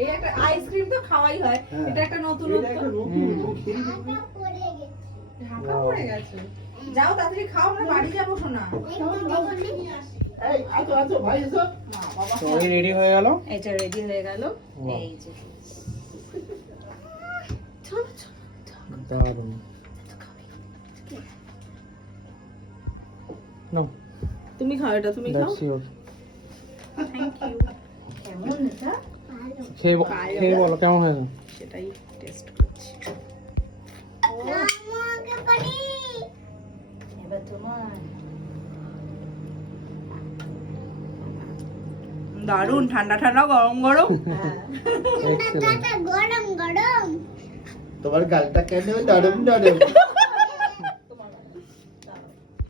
এই একটা আইসক্রিম তো খাওয়াই হয়, এটা একটা নতুন ঢাকা পড়ে গেছে। যাও তাড়াতাড়ি খাও, আমরা বাড়ি যাবো শোনা। রেডি হয়ে গেল, এটা রেডি হয়ে গেল। এই যে দারুণ। নাও তুমি খাও, এটা তুমি খাও। That's your. Thank you. কেমন এটা? খেয়ে বলো কেমন হয়েছে। সেটাই টেস্ট করছি। এবার তোমার। দারুন, ঠান্ডা ঠান্ডা গরম গরম। এক্সেলেন্ট। গরম গরম তোমার গালটা কেন নরম নরম